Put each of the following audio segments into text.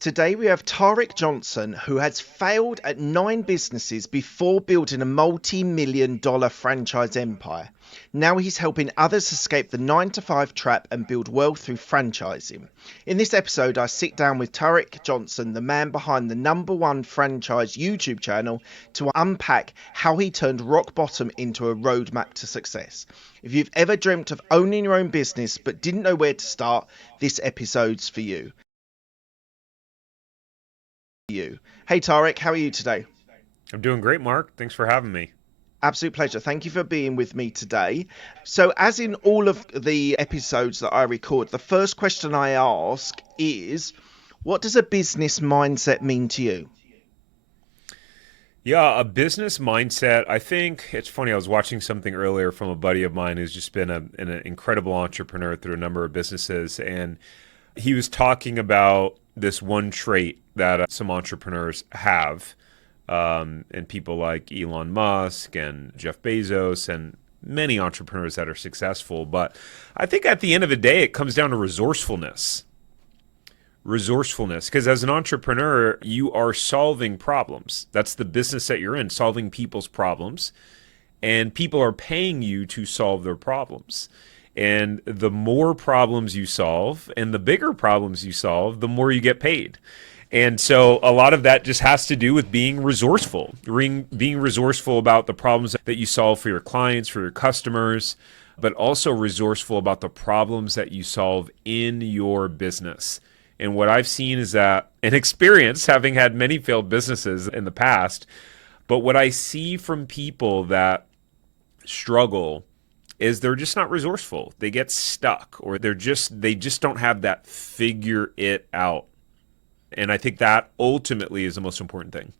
Today we have Tariq Johnson, who has failed at 9 businesses before building a multi-million-dollar franchise empire. Now he's helping others escape the 9-to-5 trap and build wealth through franchising. In this episode, I sit down with Tariq Johnson, the man behind the #1 franchise YouTube channel, to unpack how he turned rock bottom into a roadmap to success. If you've ever dreamt of owning your own business but didn't know where to start, this episode's for you. Hey Tariq, how are you today? I'm doing great, Mark. Thanks for having me. Absolute pleasure. Thank you for being with me today. So, as in all of the episodes that I record, the first question I ask is, what does a business mindset mean to you? Yeah, a business mindset. I think it's funny. I was watching something earlier from a buddy of mine who's just been an incredible entrepreneur through a number of businesses. And he was talking about this one trait that some entrepreneurs have, and people like Elon Musk and Jeff Bezos and many entrepreneurs that are successful. But I think at the end of the day, it comes down to resourcefulness. Resourcefulness, because as an entrepreneur, you are solving problems. That's the business that you're in, solving people's problems. And people are paying you to solve their problems. And the more problems you solve and the bigger problems you solve, the more you get paid. And so a lot of that just has to do with being resourceful, being resourceful about the problems that you solve for your clients, for your customers, but also resourceful about the problems that you solve in your business. And what I've seen is that, an experience, having had many failed businesses in the past, but what I see from people that struggle is they're just not resourceful. They get stuck, or they just don't have that figure it out. And I think that ultimately is the most important thing.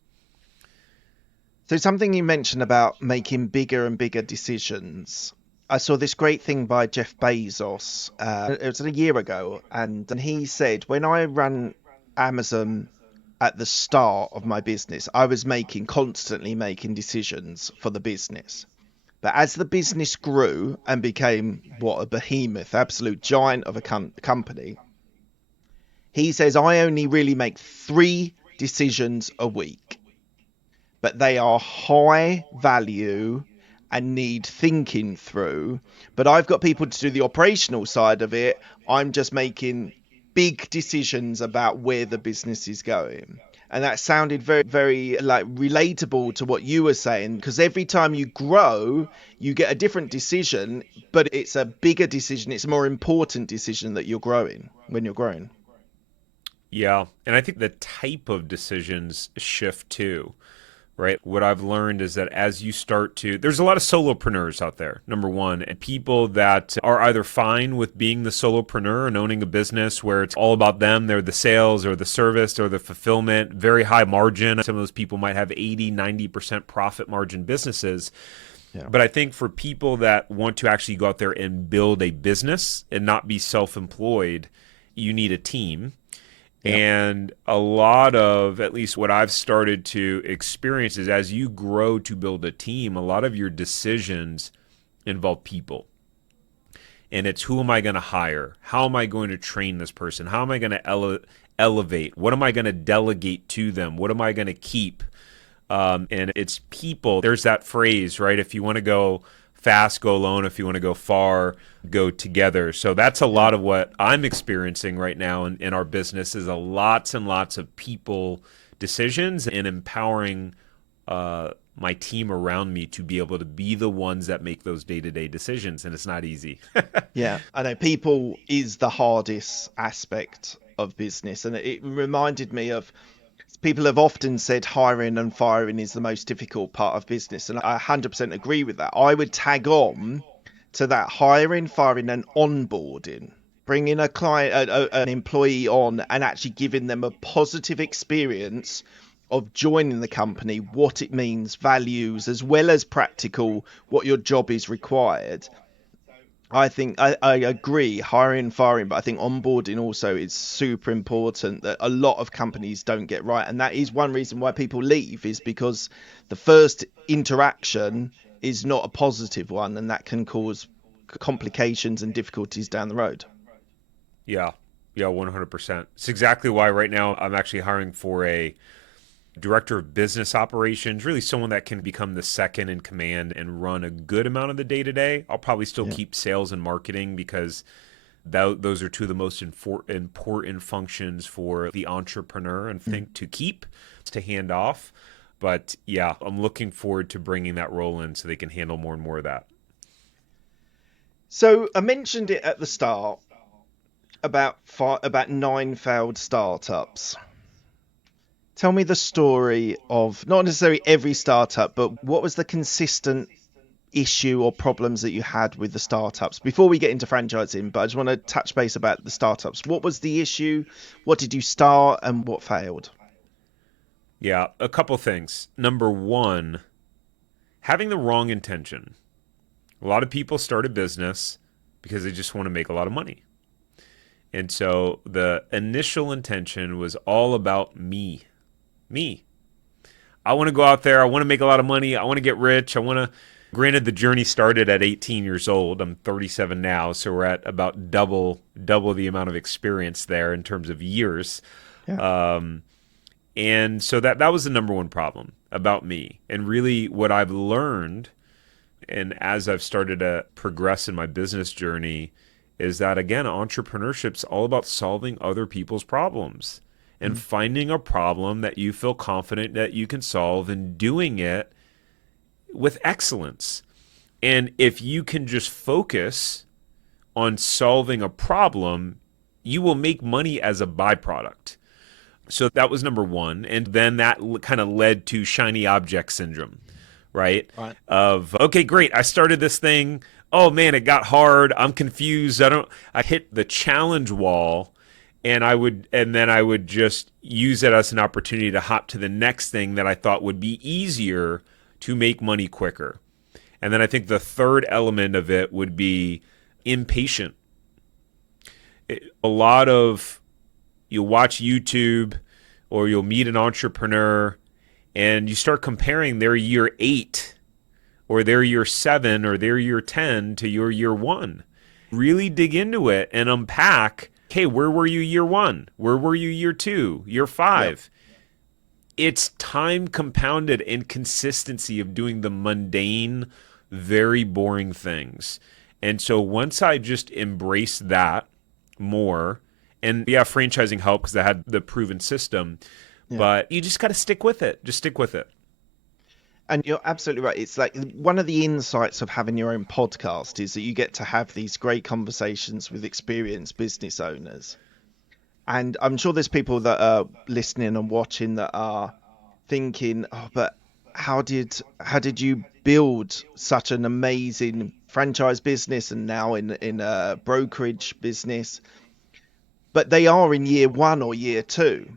So, something you mentioned about making bigger and bigger decisions. I saw this great thing by Jeff Bezos. It was a year ago, and he said, when I ran Amazon at the start of my business, I was constantly making decisions for the business. But as the business grew and became a behemoth, absolute giant of a company, he says, I only really make 3 decisions a week, but they are high value and need thinking through. But I've got people to do the operational side of it. I'm just making big decisions about where the business is going. And that sounded very, very relatable to what you were saying, because every time you grow, you get a different decision, but it's a bigger decision. It's a more important decision that you're growing when you're growing. Yeah. And I think the type of decisions shift too, right? What I've learned is that as you start to, there's a lot of solopreneurs out there, number one, and people that are either fine with being the solopreneur and owning a business where it's all about them. They're the sales or the service or the fulfillment, very high margin. Some of those people might have 80, 90% profit margin businesses. Yeah. But I think for people that want to actually go out there and build a business and not be self-employed, you need a team. Yep. And a lot of, at least what I've started to experience, is as you grow to build a team, a lot of your decisions involve people. And it's, who am I going to hire? How am I going to train this person? How am I going to elevate? What am I going to delegate to them? What am I going to keep? And it's people. There's that phrase, right? If you want to go fast, go alone. If you want to go far, go together. So that's a lot of what I'm experiencing right now in our business, is lots and lots of people decisions, and empowering my team around me to be able to be the ones that make those day-to-day decisions. And it's not easy. Yeah, I know people is the hardest aspect of business. And it reminded me of, people have often said hiring and firing is the most difficult part of business. And I 100% agree with that. I would tag on to that: hiring, firing, and onboarding. Bringing a client, an employee on, and actually giving them a positive experience of joining the company, what it means, values, as well as practical, what your job is required. I think I agree, hiring and firing, but I think onboarding also is super important, that a lot of companies don't get right. And that is one reason why people leave, is because the first interaction is not a positive one, and that can cause complications and difficulties down the road. Yeah. Yeah, 100%. It's exactly why right now I'm actually hiring for a director of business operations, really someone that can become the second in command and run a good amount of the day to day. I'll probably still Yeah. keep sales and marketing because those are two of the most important functions for the entrepreneur and Mm. think to keep, to hand off. But yeah, I'm looking forward to bringing that role in so they can handle more and more of that. So I mentioned it at the start about 9 failed startups. Tell me the story of not necessarily every startup, but what was the consistent issue or problems that you had with the startups before we get into franchising? But I just want to touch base about the startups. What was the issue? What did you start and what failed? Yeah, a couple things. Number one, having the wrong intention. A lot of people start a business because they just want to make a lot of money. And so the initial intention was all about me. Me. I want to go out there. I want to make a lot of money. I want to get rich. I want to. Granted, the journey started at 18 years old. I'm 37 now, so we're at about double the amount of experience there in terms of years. Yeah. Um, and so that was the number one problem about me. And really, what I've learned, and as I've started to progress in my business journey, is that again, entrepreneurship's all about solving other people's problems and Mm. finding a problem that you feel confident that you can solve and doing it with excellence. And if you can just focus on solving a problem, you will make money as a byproduct. So that was number one. And then that kind of led to shiny object syndrome, right? Right. Of, okay, great. I started this thing. Oh man, it got hard. I'm confused. I hit the challenge wall and then I would just use it as an opportunity to hop to the next thing that I thought would be easier to make money quicker. And then I think the third element of it would be impatient. A lot of you'll watch YouTube or you'll meet an entrepreneur and you start comparing their year 8 or their year 7 or their year 10 to your year 1. Really dig into it and unpack, okay, where were you year 1? Where were you year 2, year Yep. 5? It's time compounded and consistency of doing the mundane, very boring things. And so once I just embraced that more, and yeah, franchising helped because I had the proven system, Yeah. but you just got to stick with it. Just stick with it. And you're absolutely right. It's like one of the insights of having your own podcast is that you get to have these great conversations with experienced business owners. And I'm sure there's people that are listening and watching that are thinking, oh, but how did you build such an amazing franchise business and now in a brokerage business? But they are in year one or year two.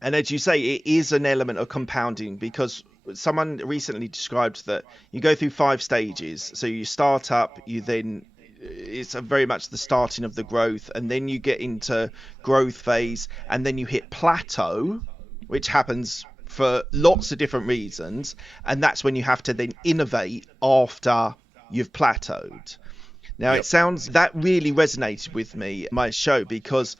And as you say, it is an element of compounding because someone recently described that you go through 5 stages. So you start up, you then it's a very much the starting of the growth, and then you get into growth phase, and then you hit plateau, which happens for lots of different reasons, and that's when you have to then innovate after you've plateaued. Now, it Yep. sounds that really resonated with me, my show, because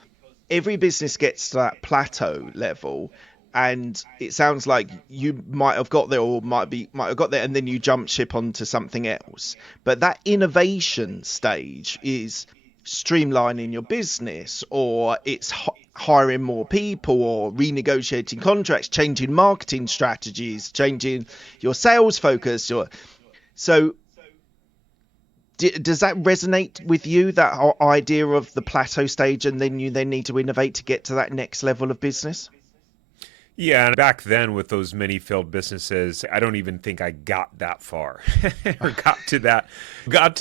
every business gets to that plateau level, and it sounds like you might have got there or might have got there and then you jump ship onto something else. But that innovation stage is streamlining your business, or it's hiring more people, or renegotiating contracts, changing marketing strategies, changing your sales focus. So does that resonate with you, that idea of the plateau stage, and then you then need to innovate to get to that next level of business? Yeah, and back then with those many failed businesses, I don't even think I got that far or got to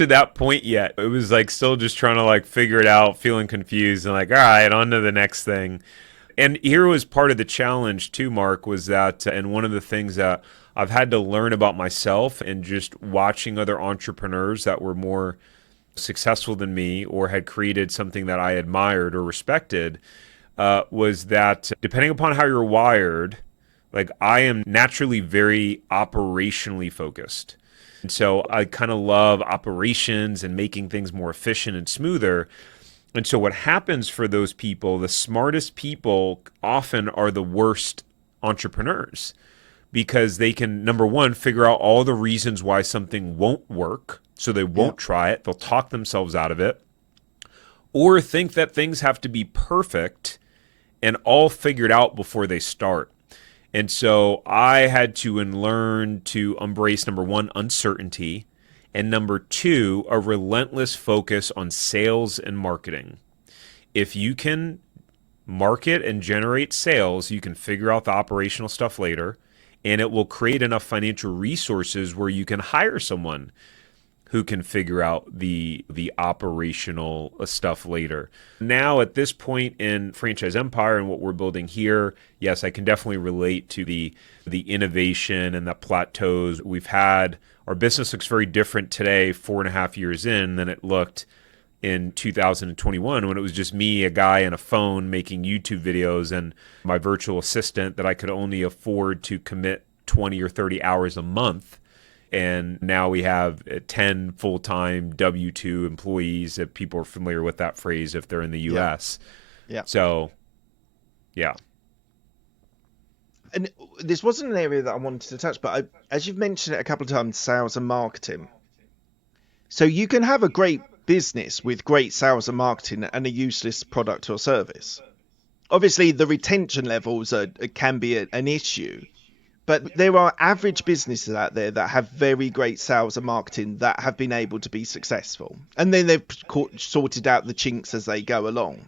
that point yet. It was like still just trying to like figure it out, feeling confused and like, all right, on to the next thing. And here was part of the challenge too, Mark, was that and one of the things that I've had to learn about myself and just watching other entrepreneurs that were more successful than me or had created something that I admired or respected was that depending upon how you're wired, like I am naturally very operationally focused. And so I kind of love operations and making things more efficient and smoother. And so what happens for those people, the smartest people often are the worst entrepreneurs because they can, number one, figure out all the reasons why something won't work. So they Yeah. won't try it. They'll talk themselves out of it, or think that things have to be perfect and all figured out before they start. And so I had to learn to embrace, number one, uncertainty, and number two, a relentless focus on sales and marketing. If you can market and generate sales, you can figure out the operational stuff later, and it will create enough financial resources where you can hire someone who can figure out the operational stuff later. Now at this point in Franchise Empire and what we're building here, yes, I can definitely relate to the innovation and the plateaus we've had. Our business looks very different today, 4.5 years in, than it looked in 2021 when it was just me, a guy, and a phone making YouTube videos, and my virtual assistant that I could only afford to commit 20 or 30 hours a month. And now we have 10 full-time W-2 employees, if people are familiar with that phrase if they're in the US. Yeah. So, yeah. And this wasn't an area that I wanted to touch, but as you've mentioned it a couple of times, sales and marketing. So you can have a great business with great sales and marketing and a useless product or service. Obviously, the retention levels can be an issue. But there are average businesses out there that have very great sales and marketing that have been able to be successful. And then they've sorted out the chinks as they go along.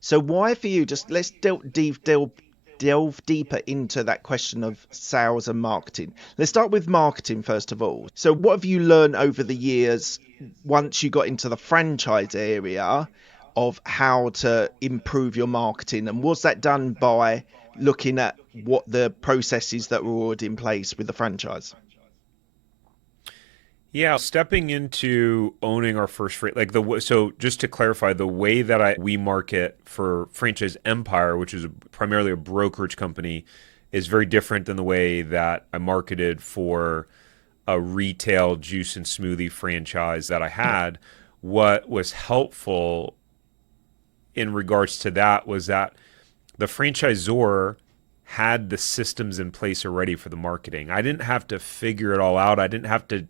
So why for you, just let's delve deeper into that question of sales and marketing. Let's start with marketing first of all. So what have you learned over the years once you got into the franchise area of how to improve your marketing? And was that done by looking at what the processes that were already in place with the franchise? Yeah, stepping into owning our first so just to clarify, the way that we market for Franchise Empire, which is primarily a brokerage company, is very different than the way that I marketed for a retail juice and smoothie franchise that I had. What was helpful in regards to that was that the franchisor had the systems in place already for the marketing. I didn't have to figure it all out. I didn't have to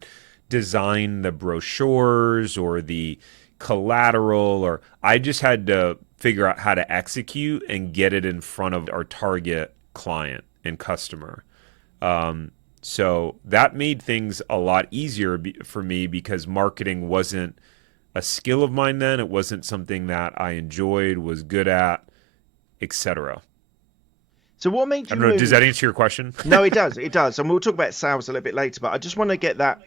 design the brochures or the collateral, or I just had to figure out how to execute and get it in front of our target client and customer. So that made things a lot easier for me because marketing wasn't a skill of mine then. It wasn't something that I enjoyed, was good at, etc. So what made I you don't know, move? does that answer your question? No, it does. It does. And we'll talk about sales a little bit later, but I just want to get that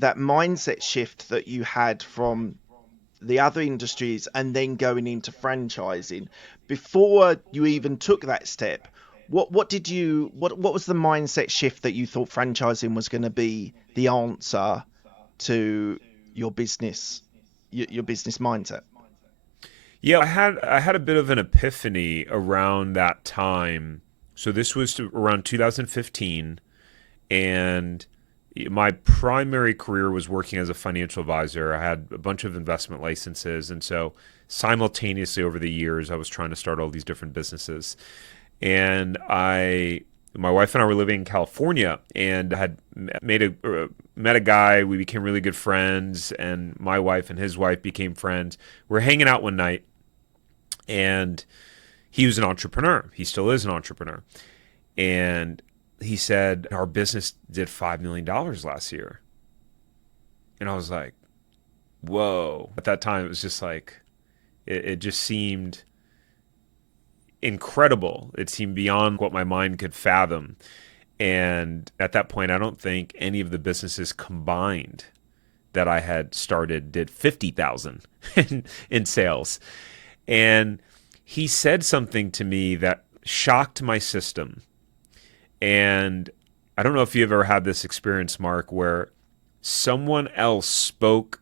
mindset shift that you had from the other industries and then going into franchising. Before you even took that step, what was the mindset shift that you thought franchising was going to be the answer to your business mindset? Yeah, I had a bit of an epiphany around that time. So this was around 2015, and my primary career was working as a financial advisor. I had a bunch of investment licenses, and so simultaneously over the years, I was trying to start all these different businesses. And my wife and I were living in California, and I had met a guy. We became really good friends, and my wife and his wife became friends. We're hanging out one night, and he was an entrepreneur. He still is an entrepreneur. And he said, our business did $5 million last year. And I was like, whoa. At that time, it was just like, it just seemed incredible. It seemed beyond what my mind could fathom. And at that point, I don't think any of the businesses combined that I had started did 50,000 in sales. And he said something to me that shocked my system. And I don't know if you've ever had this experience, Mark, where someone else spoke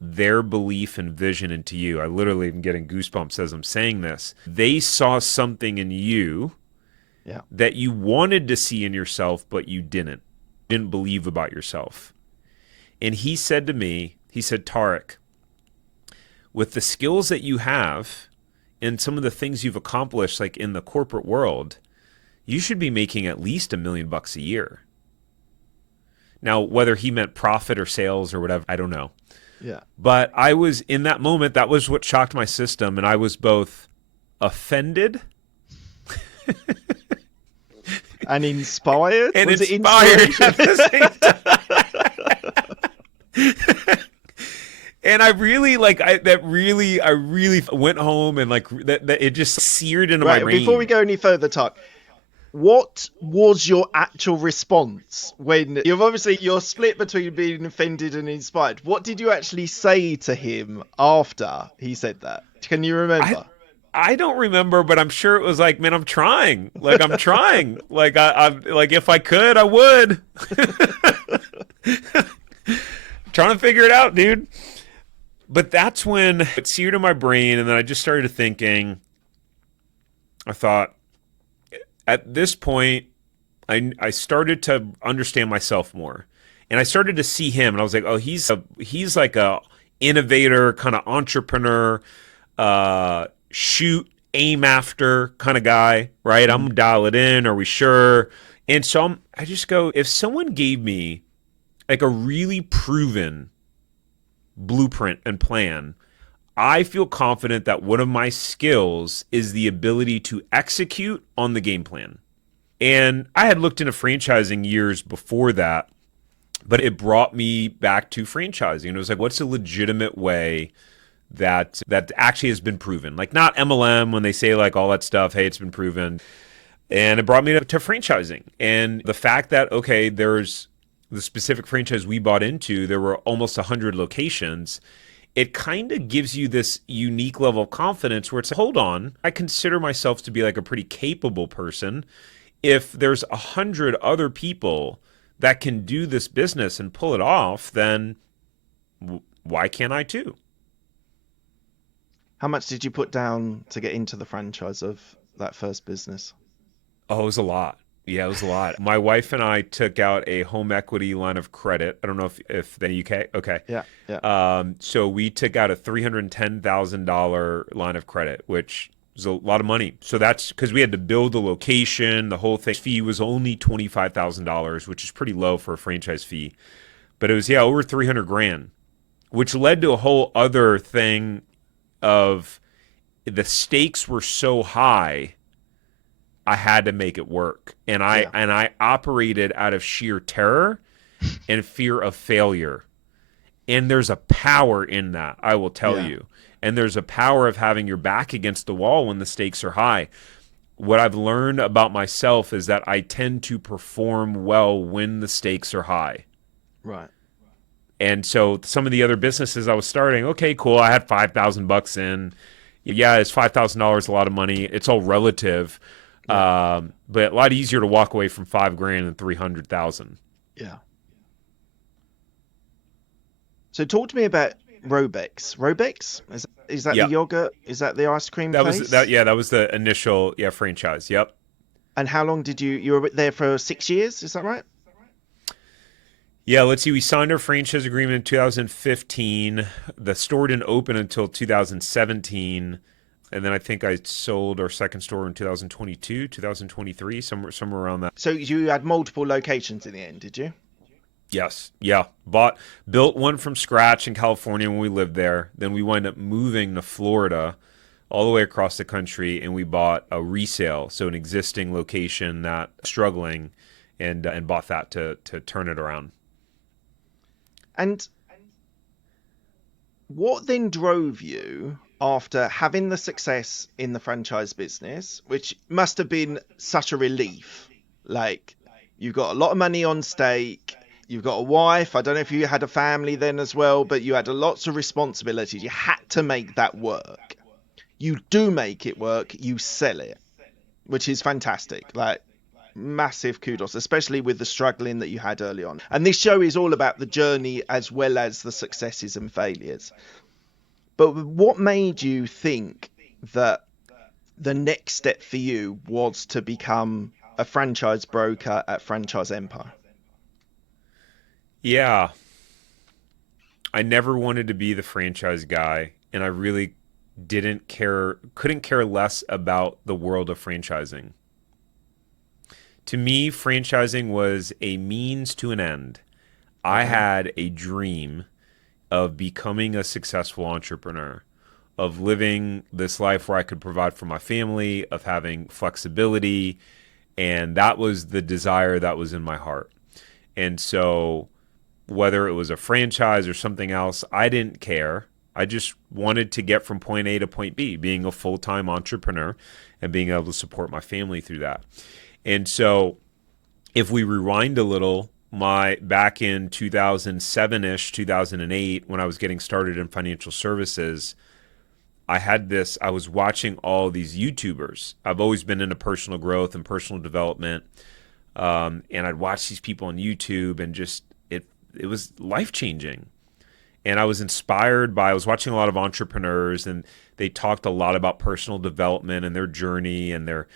their belief and vision into you. I literally am getting goosebumps as I'm saying this. They saw something in you that you wanted to see in yourself, but you didn't believe about yourself. And he said to me, he said, Tariq, with the skills that you have and some of the things you've accomplished, like in the corporate world, you should be making at least $1 million a year. Now, whether he meant profit or sales or whatever, I don't know. Yeah. But I was in that moment, that was what shocked my system. And I was both offended and inspired. And was inspired it at the same time. And I really I really went home and like that it just seared into my brain. Before we go any further, Tuck, what was your actual response when you're split between being offended and inspired? What did you actually say to him after he said that? Can you remember? I don't remember, but I'm sure it was like, man, I'm trying. Like, I'm trying. Like, I'm like, if I could, I would. Trying to figure it out, dude. But that's when it seared in my brain, and then I just started thinking. I thought, at this point, I started to understand myself more, and I started to see him, and I was like, oh, he's like a innovator, kind of entrepreneur, shoot, aim after kind of guy, right? I'm dial it in. Are we sure? And so I just go, if someone gave me like a really proven blueprint and plan, I feel confident that one of my skills is the ability to execute on the game plan. And I had looked into franchising years before that, but it brought me back to franchising. It was like, what's a legitimate way that actually has been proven? Like, not MLM when they say like all that stuff, hey, it's been proven. And it brought me to franchising. And the fact that, okay, there's the specific franchise we bought into, there were almost 100 locations. It kind of gives you this unique level of confidence where it's like, hold on, I consider myself to be like a pretty capable person. If there's 100 other people that can do this business and pull it off, then why can't I too? How much did you put down to get into the franchise of that first business? Oh, it was a lot. Yeah, it was a lot. My wife and I took out a home equity line of credit. I don't know if the UK. Okay. Yeah. So we took out a $310,000 line of credit, which is a lot of money. So that's because we had to build the location. The whole thing fee was only $25,000, which is pretty low for a franchise fee. But it was, over 300 grand, which led to a whole other thing of the stakes were so high, I had to make it work. And I operated out of sheer terror and fear of failure. And there's a power in that, I will tell you. And there's a power of having your back against the wall when the stakes are high. What I've learned about myself is that I tend to perform well when the stakes are high. Right. And so some of the other businesses I was starting, okay, cool, I had $5,000 in. Yeah, it's $5,000 a lot of money. It's all relative. Yeah. But a lot easier to walk away from $5,000 than 300,000. Yeah. So talk to me about Robex. Robex? Is that the yogurt? Is that the ice cream place? That was the initial franchise. Yep. And how long did you were there for 6 years? Is that right? Yeah, let's see. We signed our franchise agreement in 2015. The store didn't open until 2017. And then I think I sold our second store in 2022, 2023, somewhere around that. So you had multiple locations in the end, did you? Yes. Yeah. Built one from scratch in California when we lived there. Then we wound up moving to Florida all the way across the country, and we bought a resale, so an existing location that struggling, and bought that to turn it around. And what then drove you after having the success in the franchise business, which must have been such a relief? Like, you've got a lot of money on stake, you've got a wife, I don't know if you had a family then as well, but you had lots of responsibilities. You had to make that work. You do make it work, you sell it, which is fantastic. Like, massive kudos, especially with the struggling that you had early on. And this show is all about the journey as well as the successes and failures. But what made you think that the next step for you was to become a franchise broker at Franchise Empire? Yeah. I never wanted to be the franchise guy. and I really couldn't care less about the world of franchising. To me, franchising was a means to an end. I Okay. had a dream of becoming a successful entrepreneur, of living this life where I could provide for my family, of having flexibility. And that was the desire that was in my heart. And so, whether it was a franchise or something else, I didn't care. I just wanted to get from point A to point B, being a full time entrepreneur and being able to support my family through that. And so, if we rewind a little, my back in 2007-ish, 2008, when I was getting started in financial services, I was watching all these YouTubers. I've always been into personal growth and personal development. And I'd watch these people on YouTube, and just, it was life changing. And I was watching a lot of entrepreneurs, and they talked a lot about personal development and their journey, and they're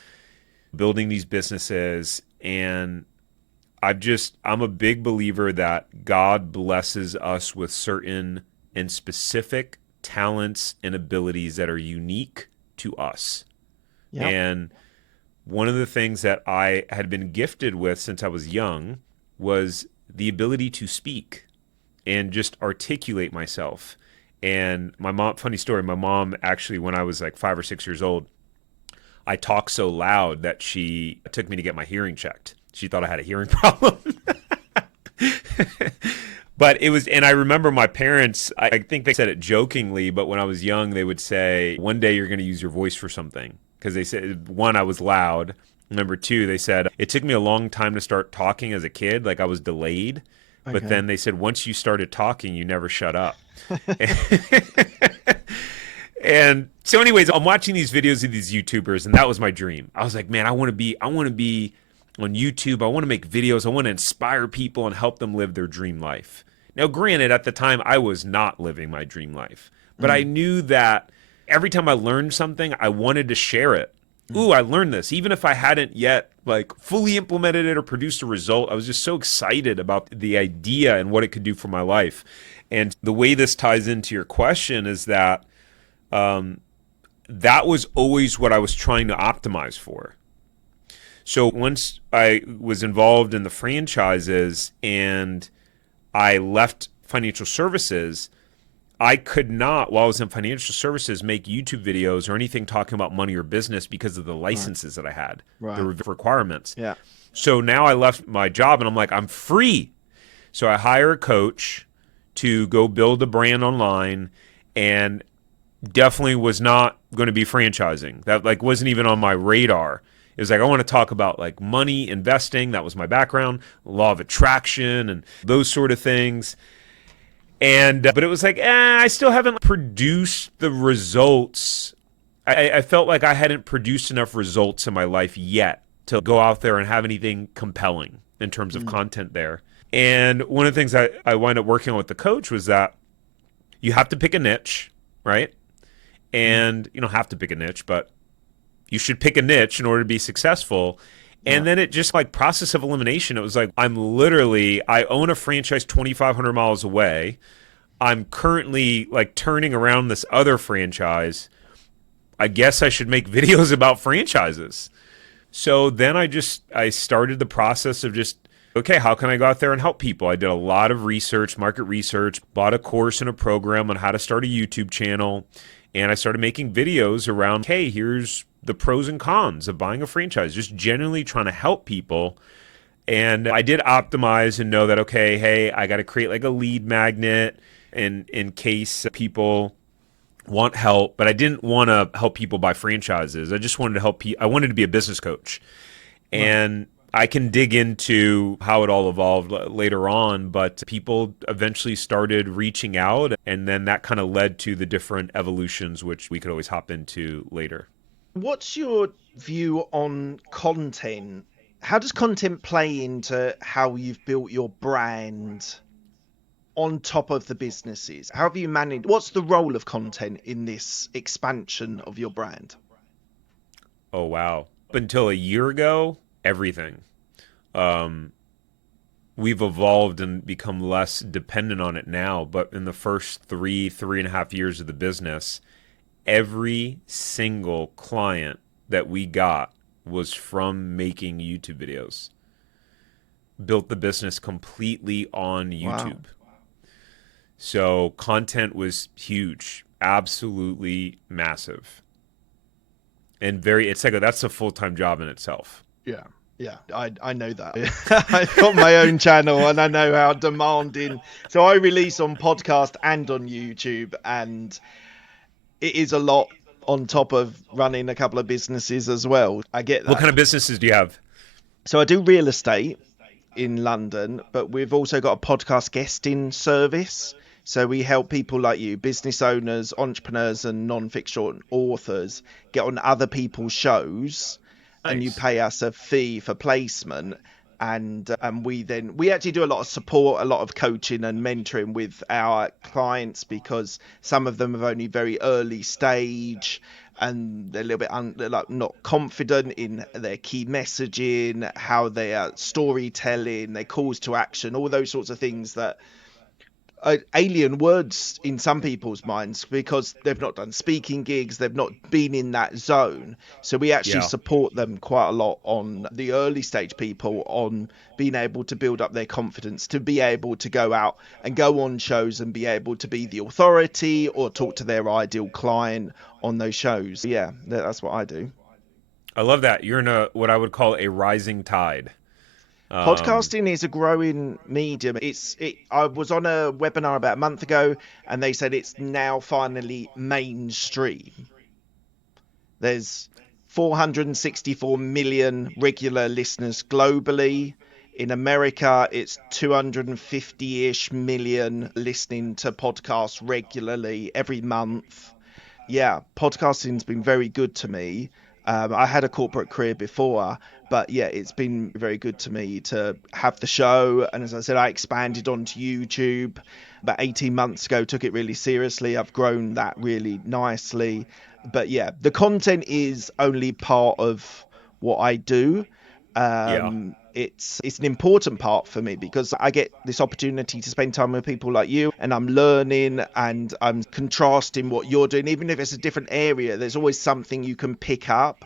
building these businesses. And I'm a big believer that God blesses us with certain and specific talents and abilities that are unique to us. Yep. And one of the things that I had been gifted with since I was young was the ability to speak and just articulate myself. And my mom, funny story, my mom actually, when I was like 5 or 6 years old, I talked so loud that she took me to get my hearing checked. She thought I had a hearing problem. But it was, and I remember my parents, I think they said it jokingly, but when I was young, they would say, one day you're going to use your voice for something. Because they said, one, I was loud. Number two, they said, it took me a long time to start talking as a kid. Like I was delayed. But Okay. then they said, once you started talking, you never shut up. And so anyways, I'm watching these videos of these YouTubers, and that was my dream. I was like, man, I want to be on YouTube. I want to make videos. I want to inspire people and help them live their dream life. Now, granted, at the time, I was not living my dream life, but I Mm, knew that every time I learned something, I wanted to share it. mm. Ooh, I learned this. Even if I hadn't yet like fully implemented it or produced a result, I was just so excited about the idea and what it could do for my life. And the way this ties into your question is that um, that was always what I was trying to optimize for. So once I was involved in the franchises and I left financial services, I could not, while I was in financial services, make YouTube videos or anything talking about money or business because of the Right. licenses that I had, the Right. requirements. Yeah. So now I left my job and I'm like, I'm free. So I hire a coach to go build a brand online, and definitely was not going to be franchising. That like wasn't even on my radar. It was like I want to talk about like money, investing. That was my background, law of attraction, and those sort of things. And but it was like, I still haven't produced the results. I felt like I hadn't produced enough results in my life yet to go out there and have anything compelling in terms of Mm, content there. And one of the things I wound up working on with the coach was that you have to pick a niche, right? mm. And you don't have to pick a niche, but you should pick a niche in order to be successful. Yeah. And then it just like process of elimination. It was like I own a franchise 2,500 miles away. I'm currently like turning around this other franchise. I guess I should make videos about franchises. So then I started the process of just, okay, how can I go out there and help people? I did a lot of research, market research, bought a course and a program on how to start a YouTube channel, and I started making videos around, hey, here's the pros and cons of buying a franchise, just genuinely trying to help people. And I did optimize and know that, okay, hey, I got to create like a lead magnet in case people want help, but I didn't want to help people buy franchises. I just wanted to help people. I wanted to be a business coach. Right. And I can dig into how it all evolved later on, but people eventually started reaching out, and then that kind of led to the different evolutions, which we could always hop into later. What's your view on content? How does content play into how you've built your brand on top of the businesses? How have you managed? What's the role of content in this expansion of your brand? Oh, wow. Up until a year ago, everything. Um, we've evolved and become less dependent on it now. But in the first 3.5 years of the business, every single client that we got was from making YouTube videos. Built the business completely on Wow. YouTube. So content was huge, absolutely massive. And it's like that's a full-time job in itself. Yeah. Yeah, I know that. I've got my own channel and I know how demanding. So I release on podcast and on YouTube, and it is a lot on top of running a couple of businesses as well. I get What that. kind of businesses do you have? So I do real estate in London, but we've also got a podcast guesting service. So we help people like you, business owners, entrepreneurs, and non-fiction authors, get on other people's shows, and you Nice. pay us a fee for placement. And we actually do a lot of support, a lot of coaching and mentoring with our clients, because some of them are only very early stage and they're a little bit they're like not confident in their key messaging, how they are storytelling, their calls to action, all those sorts of things that alien words in some people's minds because they've not done speaking gigs, they've not been in that zone. So we actually Yeah. support them quite a lot on the early stage people on being able to build up their confidence, to be able to go out and go on shows and be able to be the authority or talk to their ideal client on those shows. Yeah, that's what I do. I love that. You're in what I would call a rising tide. Um, Podcasting is a growing medium. I was on a webinar about a month ago, and they said it's now finally mainstream. There's 464 million regular listeners globally. In America, it's 250-ish million listening to podcasts regularly every month. Yeah, podcasting's been very good to me. I had a corporate career before, but yeah, it's been very good to me to have the show. And as I said, I expanded onto YouTube about 18 months ago, took it really seriously. I've grown that really nicely. But yeah, the content is only part of what I do. yeah. It's an important part for me because I get this opportunity to spend time with people like you, and I'm learning and I'm contrasting what you're doing. Even if it's a different area, there's always something you can pick up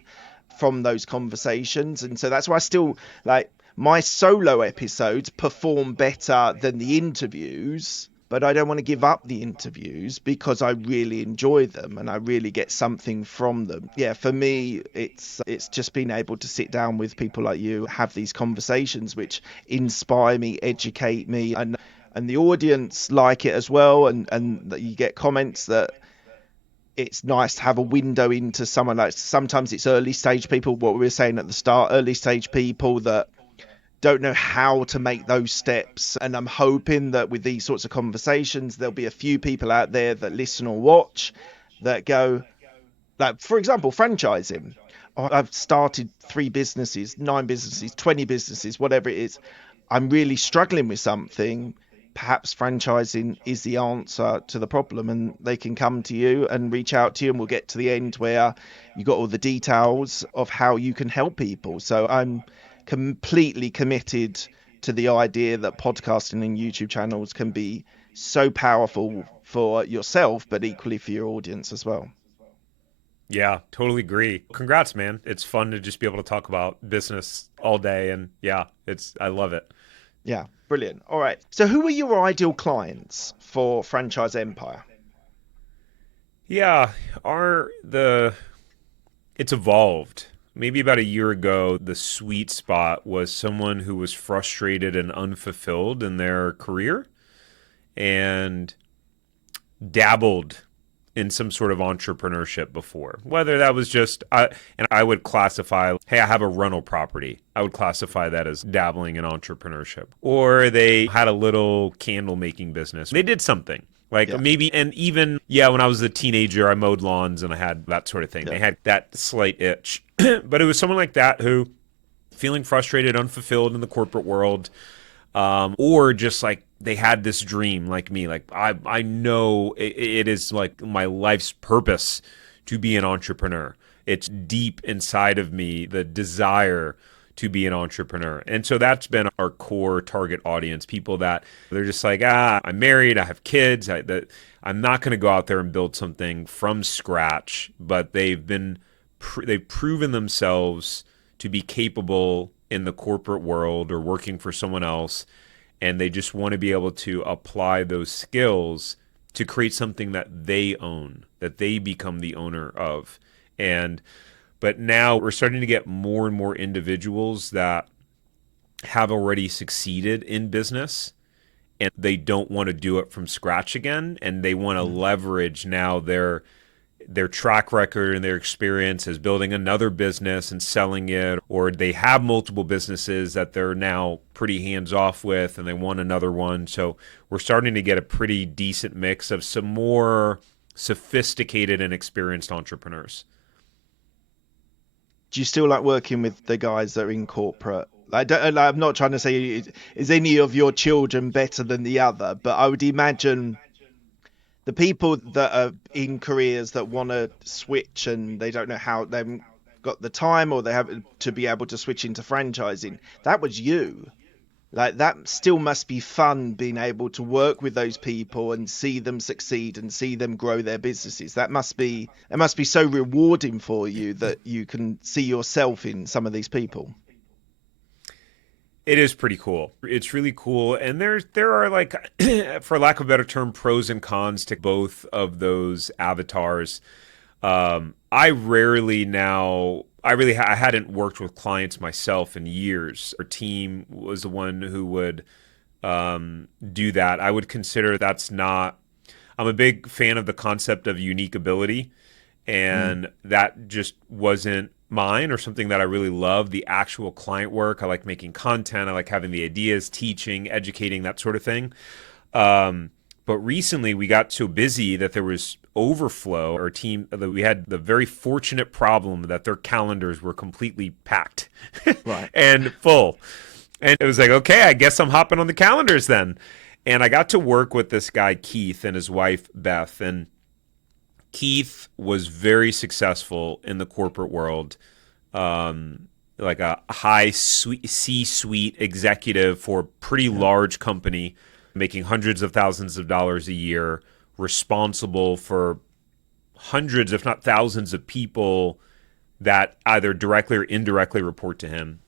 from those conversations. And so that's why I still like my solo episodes perform better than the interviews, but I don't want to give up the interviews because I really enjoy them and I really get something from them. Yeah, for me, it's just being able to sit down with people like you, have these conversations which inspire me, educate me, and the audience like it as well. And that you get comments that it's nice to have a window into someone. Like sometimes it's early stage people, what we were saying at the start, early stage people that don't know how to make those steps. And I'm hoping that with these sorts of conversations, there'll be a few people out there that listen or watch that go, like, for example, franchising. I've started 3 businesses, 9 businesses, 20 businesses, whatever it is. I'm really struggling with something. Perhaps franchising is the answer to the problem, and they can come to you and reach out to you, and we'll get to the end where you got all the details of how you can help people. So I'm completely committed to the idea that podcasting and YouTube channels can be so powerful for yourself, but equally for your audience as well. Yeah, totally agree. Congrats, man. It's fun to just be able to talk about business all day. And yeah, I love it. Yeah, brilliant. All right. So who are your ideal clients for Franchise Empire? Yeah, it's evolved. Maybe about a year ago, the sweet spot was someone who was frustrated and unfulfilled in their career and dabbled in some sort of entrepreneurship before. Whether that was and I would classify, hey, I have a rental property. I would classify that as dabbling in entrepreneurship. Or they had a little candle making business. They did something. Like Yeah, maybe, and even, yeah, when I was a teenager, I mowed lawns and I had that sort of thing. yeah, They had that slight itch. But it was someone like that who, feeling frustrated, unfulfilled in the corporate world, or just like they had this dream like me. Like I know it is like my life's purpose to be an entrepreneur. It's deep inside of me, the desire to be an entrepreneur. And so that's been our core target audience, people that they're just like, I'm married, I have kids, I'm not going to go out there and build something from scratch, but they've proven themselves to be capable in the corporate world or working for someone else, and they just want to be able to apply those skills to create something that they own, that they become the owner of. But now we're starting to get more and more individuals that have already succeeded in business, and they don't want to do it from scratch again, and they want to leverage now their track record and their experience as building another business and selling it, or they have multiple businesses that they're now pretty hands off with and they want another one. So we're starting to get a pretty decent mix of some more sophisticated and experienced entrepreneurs. Do you still like working with the guys that are in corporate? I'm not trying to say is any of your children better than the other, but I would imagine the people that are in careers that want to switch and they don't know how they've got the time or they have to be able to switch into franchising. That was you. Like, that still must be fun, being able to work with those people and see them succeed and see them grow their businesses. It must be so rewarding for you that you can see yourself in some of these people. It is pretty cool. It's really cool. And there are, like, for lack of a better term, pros and cons to both of those avatars. I hadn't worked with clients myself in years. Our team was the one who would do that. I would consider I'm a big fan of the concept of unique ability, and that just wasn't mine or something that I really love. The actual client work, I like making content, I like having the ideas, teaching, educating, that sort of thing. But recently we got so busy that there was overflow. Our team, that we had the very fortunate problem that their calendars were completely packed Right. and full. And it was like, okay, I guess I'm hopping on the calendars then. And I got to work with this guy, Keith, and his wife, Beth. And Keith was very successful in the corporate world, like a high C-suite executive for a pretty large company, making hundreds of thousands of dollars a year, responsible for hundreds, if not thousands, of people that either directly or indirectly report to him.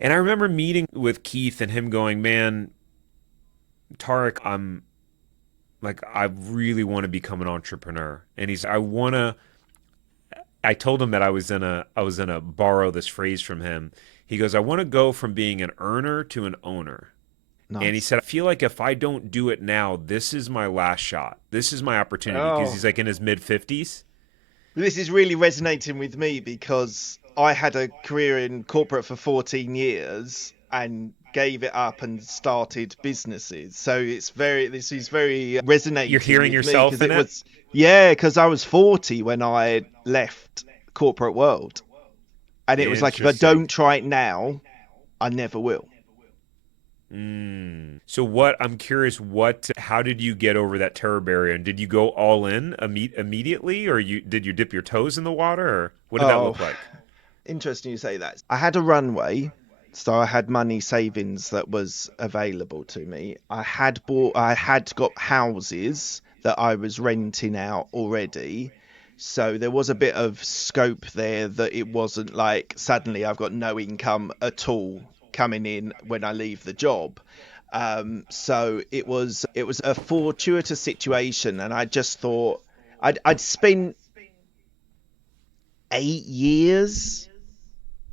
And I remember meeting with Keith and him going, man, Tariq, I really want to become an entrepreneur. And I told him that I was gonna borrow this phrase from him. He goes, I want to go from being an earner to an owner. Nice. And he said, I feel like if I don't do it now, this is my last shot. This is my opportunity, because he's like in his mid-50s. This is really resonating with me because I had a career in corporate for 14 years and gave it up and started businesses. So this is very resonating. You're hearing with yourself me, in it? Yeah, because I was 40 when I left corporate world. And it was like, if I don't try it now, I never will. So I'm curious, how did you get over that terror barrier? And did you go all in immediately, or did you dip your toes in the water, or what did that look like? Interesting you say that. I had a runway, so I had money savings that was available to me. I had got houses that I was renting out already. So there was a bit of scope there, that it wasn't like suddenly I've got no income at all coming in when I leave the job. So it was a fortuitous situation, and I just thought I'd spent 8 years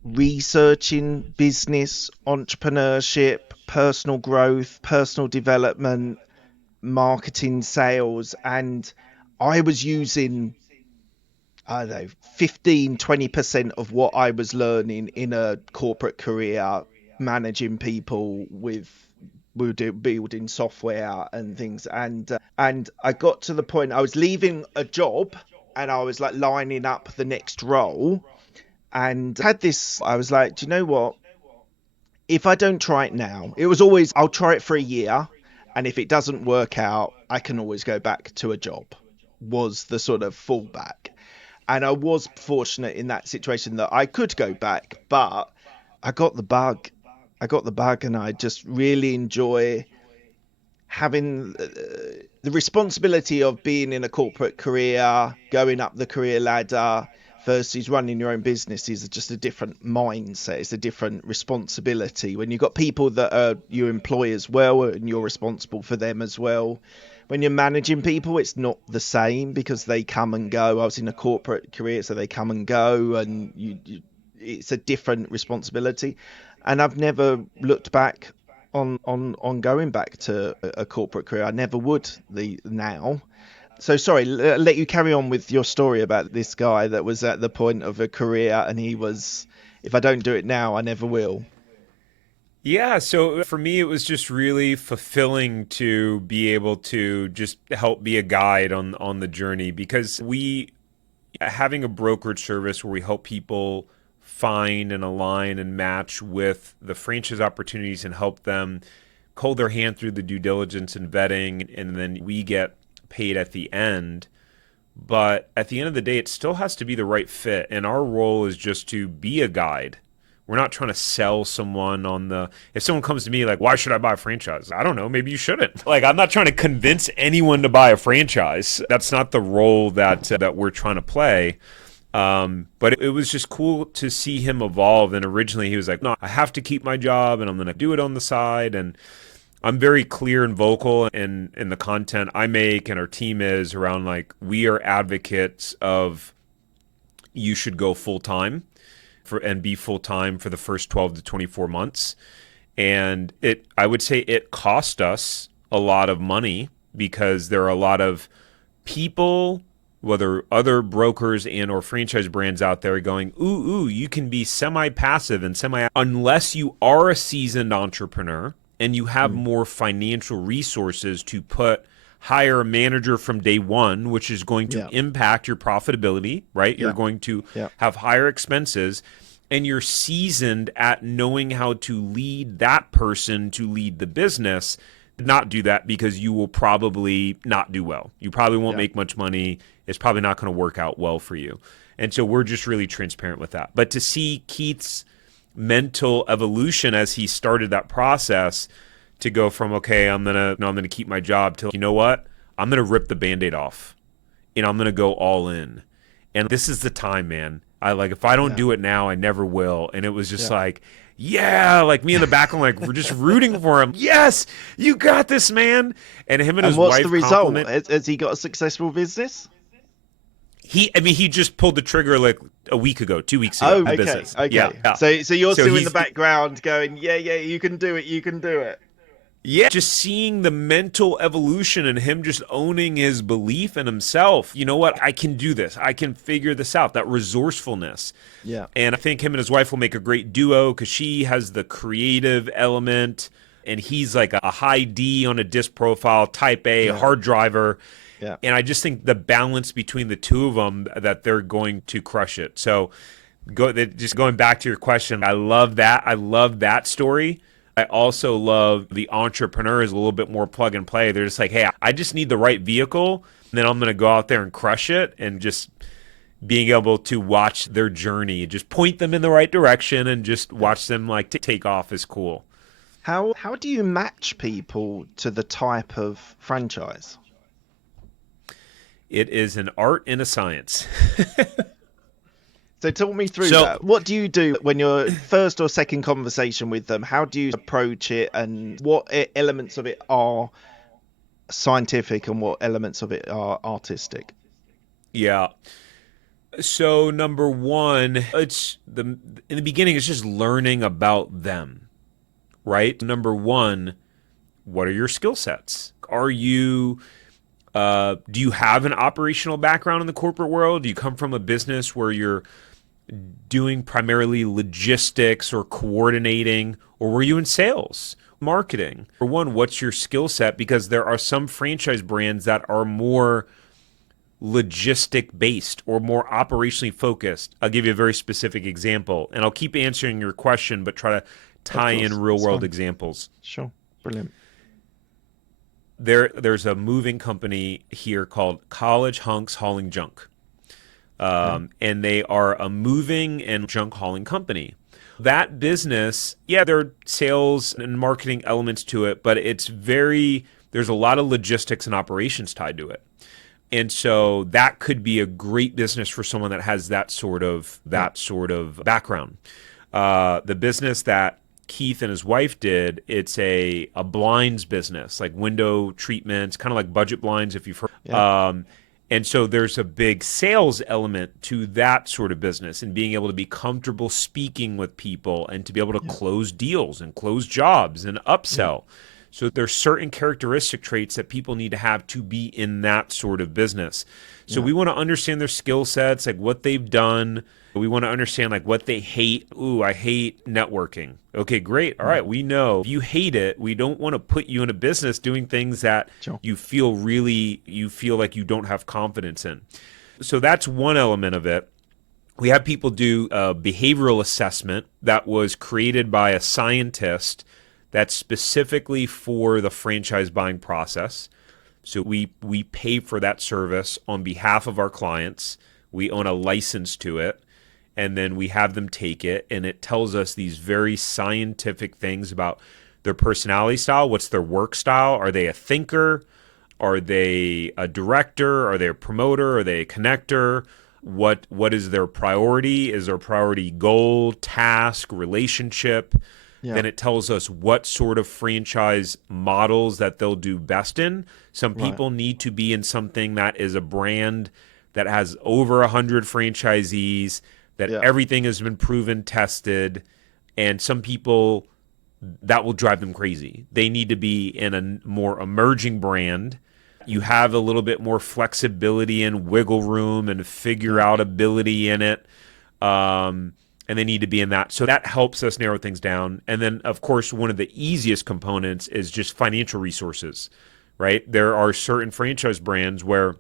researching business, entrepreneurship, personal growth, personal development, marketing, sales, and I was using, I don't know, 15-20% of what I was learning in a corporate career, managing people building software and things. And I got to the point, I was leaving a job and I was like lining up the next role, and I was like, do you know what? If I don't try it now, it was always, I'll try it for a year, and if it doesn't work out, I can always go back to a job, was the sort of fallback. And I was fortunate in that situation that I could go back, but I got the bug. I got the bug, and I just really enjoy having the responsibility of being in a corporate career, going up the career ladder versus running your own business is just a different mindset. It's a different responsibility. When you've got people that are you employ as well and you're responsible for them as well. When you're managing people, it's not the same because they come and go. I was in a corporate career, so they come and go, and it's a different responsibility. And I've never looked back on going back to a corporate career. I never would now. So sorry, let you carry on with your story about this guy that was at the point of a career and he was, if I don't do it now, I never will. Yeah, so for me, it was just really fulfilling to be able to just help be a guide on the journey because we having a brokerage service where we help people find and align and match with the franchise opportunities and help them hold their hand through the due diligence and vetting, and then we get paid at the end. But at the end of the day, it still has to be the right fit. And our role is just to be a guide. We're not trying to sell someone on the, if someone comes to me like, why should I buy a franchise? I don't know, maybe you shouldn't. Like, I'm not trying to convince anyone to buy a franchise. That's not the role that we're trying to play. But it was just cool to see him evolve. And originally he was like, no, I have to keep my job and I'm going to do it on the side. And I'm very clear and vocal in the content I make and our team is around like, we are advocates of you should go full time and be full time for the first 12 to 24 months. And I would say it cost us a lot of money because there are a lot of people, whether other brokers and or franchise brands out there going, ooh, you can be semi-passive and unless you are a seasoned entrepreneur and you have more financial resources to hire a manager from day one, which is going to impact your profitability, right? You're going to have higher expenses and you're seasoned at knowing how to lead that person to lead the business. Not do that because you will probably not do well. You probably won't make much money. It's probably not going to work out well for you. And so we're just really transparent with that. But to see Keith's mental evolution as he started that process to go from, okay, I'm going to keep my job to, you know what? I'm going to rip the Band-Aid off and I'm going to go all in. And this is the time, man. If I don't do it now, I never will. And it was just like me in the back, I'm like, we're just rooting for him. Yes, you got this, man. And him and his wife. And what's the result? Has he got a successful business? He just pulled the trigger like a week ago, 2 weeks ago. Oh, okay, business. okay. Yeah. So you're still in the background going, yeah, you can do it, you can do it. Yeah, just seeing the mental evolution and him just owning his belief in himself. You know what? I can do this. I can figure this out. That resourcefulness. Yeah. And I think him and his wife will make a great duo because she has the creative element and he's like a high D on a disc profile, type A, hard driver. Yeah. And I just think the balance between the two of them that they're going to crush it. So just going back to your question, I love that. I love that story. I also love the entrepreneur is a little bit more plug and play. They're just like, hey, I just need the right vehicle, and then I'm going to go out there and crush it, and just being able to watch their journey, just point them in the right direction and just watch them like take off is cool. How do you match people to the type of franchise? It is an art and a science. So talk me through that. What do you do when you're first or second conversation with them? How do you approach it, and what elements of it are scientific and what elements of it are artistic? Yeah. So number one, in the beginning, it's just learning about them, right? Number one, what are your skill sets? Do you have an operational background in the corporate world? Do you come from a business where you're doing primarily logistics or coordinating, or were you in sales, marketing? For one, what's your skill set? Because there are some franchise brands that are more logistic based or more operationally focused. I'll give you a very specific example, and I'll keep answering your question, but try to tie in real world examples. Sure. Brilliant. There's a moving company here called College Hunks Hauling Junk. And they are a moving and junk hauling company. That business, yeah, there are sales and marketing elements to it, but there's a lot of logistics and operations tied to it. And so that could be a great business for someone that has Yeah. that sort of background. The business that Keith and his wife did, it's a blinds business, like window treatments, kind of like budget blinds, if you've heard. Yeah. And so there's a big sales element to that sort of business and being able to be comfortable speaking with people and to be able to Yeah. close deals and close jobs and Yeah. upsell. So there's certain characteristic traits that people need to have to be in that sort of business. So Yeah. we want to understand their skill sets, like what they've done. We want to understand like what they hate. Ooh, I hate networking. Okay, great. All Right. right, we know if you hate it, we don't want to put you in a business doing things that Sure. you feel like you don't have confidence in. So that's one element of it. We have people do a behavioral assessment that was created by a scientist that's specifically for the franchise buying process. So we pay for that service on behalf of our clients. We own a license to it, and then we have them take it, and it tells us these very scientific things about their personality style. What's their work style? Are they a thinker? Are they a director? Are they a promoter? Are they a connector? What is their priority? Is their priority goal, task, relationship? Yeah. Then it tells us what sort of franchise models that they'll do best in. Some Right. people need to be in something that is a brand that has over 100 franchisees, that Yeah. everything has been proven, tested, and some people that will drive them crazy. They need to be in a more emerging brand. You have a little bit more flexibility and wiggle room and figure Yeah. out ability in it. And they need to be in that. So that helps us narrow things down. And then, of course, one of the easiest components is just financial resources, right? There are certain franchise brands where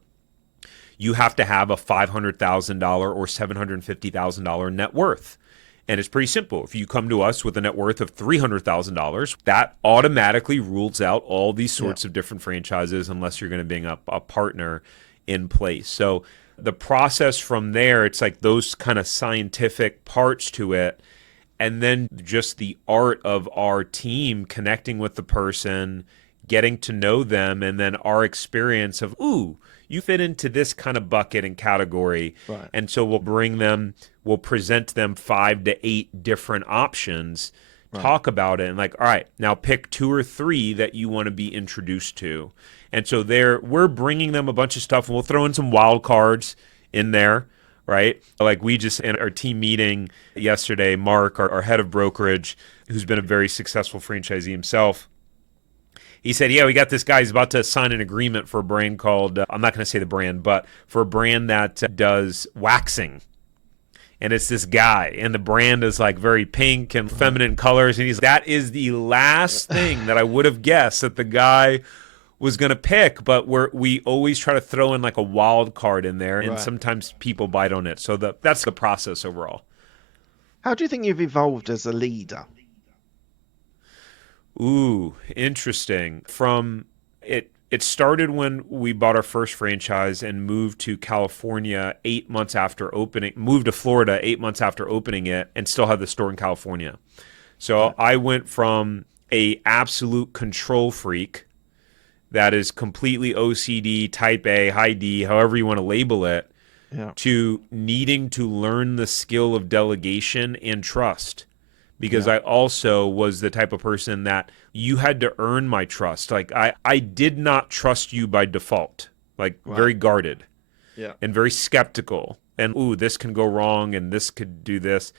you have to have a $500,000 or $750,000 net worth. And it's pretty simple. If you come to us with a net worth of $300,000, that automatically rules out all these Yeah. sorts of different franchises unless you're going to bring up a partner in place. So the process from there, it's like those kind of scientific parts to it. And then just the art of our team connecting with the person, getting to know them, and then our experience of, ooh, you fit into this kind of bucket and category. Right. And so we'll present them 5 to 8 different options, Right. talk about it, and like, all right, now pick 2 or 3 that you want to be introduced to. And so we're bringing them a bunch of stuff, and we'll throw in some wild cards in there, right? Like we just, in our team meeting yesterday, Mark, our head of brokerage, who's been a very successful franchisee himself, he said, yeah, we got this guy. He's about to sign an agreement for a brand called, I'm not going to say the brand, but for a brand that does waxing. And it's this guy, and the brand is like very pink and feminine colors. And that is the last thing that I would have guessed that the guy was going to pick. But we always try to throw in like a wild card in there, and Right. sometimes people bite on it. So that's the process overall. How do you think you've evolved as a leader? Ooh, interesting. It started when we bought our first franchise and moved to California 8 months after opening, moved to Florida 8 months after opening it, and still had the store in California. So Right. I went from a absolute control freak that is completely OCD, type A, high D, however you want to label it, Yeah. to needing to learn the skill of delegation and trust, because Yeah. I also was the type of person that you had to earn my trust. Like I did not trust you by default, like Right. very guarded Yeah. and very skeptical. And ooh, this can go wrong and this could do this.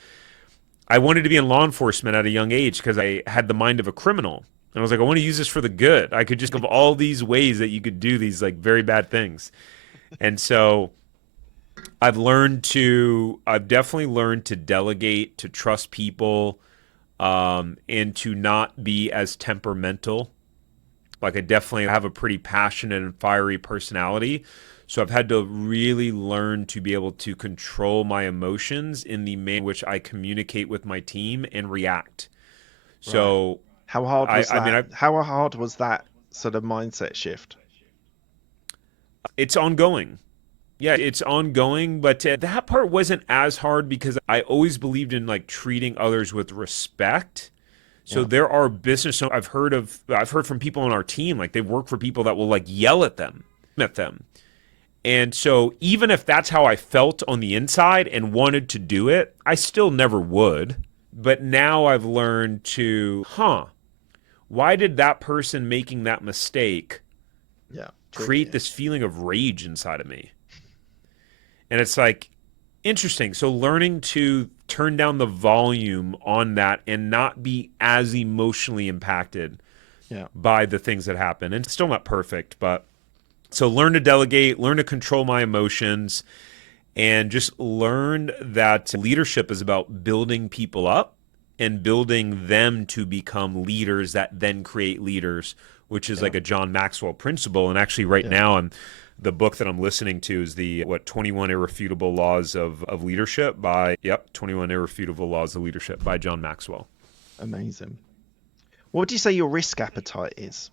I wanted to be in law enforcement at a young age because I had the mind of a criminal. And I was like, I want to use this for the good. I could just think of all these ways that you could do these like very bad things. And so I've definitely learned to delegate, to trust people, and to not be as temperamental. Like I definitely have a pretty passionate and fiery personality. So I've had to really learn to be able to control my emotions in the manner in which I communicate with my team and react. Right. So How hard was I mean, that? How hard was that sort of mindset shift? it's ongoing. Yeah, it's ongoing, but that part wasn't as hard because I always believed in like treating others with respect. So Yeah. there are business I've heard from people on our team like they work for people that will like yell at them. And so even if that's how I felt on the inside and wanted to do it, I still never would. But now I've learned to, why did that person making that mistake Yeah. create Trigger. this feeling of rage inside of me? And it's like, interesting. So learning to turn down the volume on that and not be as emotionally impacted Yeah. by the things that happen. And it's still not perfect, but so learn to delegate, learn to control my emotions, and just learn that leadership is about building people up and building them to become leaders that then create leaders, which is Yeah. like a John Maxwell principle. And actually right Yeah. now the book that I'm listening to is the 21 Irrefutable Laws of Leadership by 21 Irrefutable Laws of Leadership by John Maxwell. Amazing. What would you say your risk appetite is?